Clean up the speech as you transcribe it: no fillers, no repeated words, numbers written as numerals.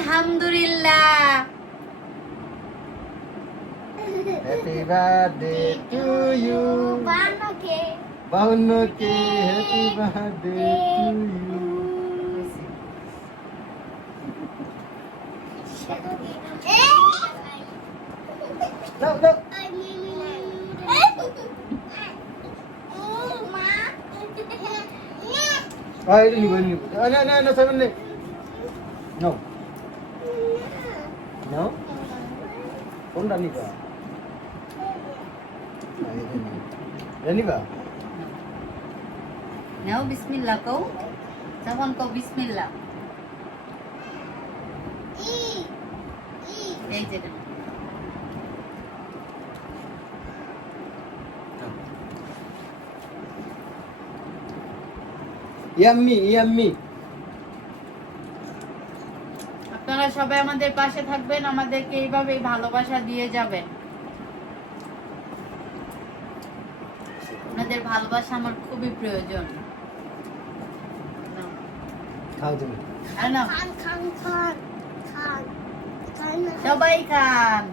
আলহামদুলিল্লাহ। Happy birthday to you. বাউন্নকে happy birthday to you. দাও দাও। এটা নিব নিব। না না না সেভেন নে। নাও নাও। কোনটা নিবা? এটা নিবা? নাও বিসমিল্লাহ কও। যখন কও বিসমিল্লাহ। এই যে এটা। Yummy yummy. আপনারা সবাই আমাদের পাশে থাকবেন, আমাদেরকে এইভাবেই ভালোবাসা দিয়ে যাবেন। আপনাদের ভালোবাসা আমার খুবই প্রয়োজন। খাও তুমি। সবাই খান।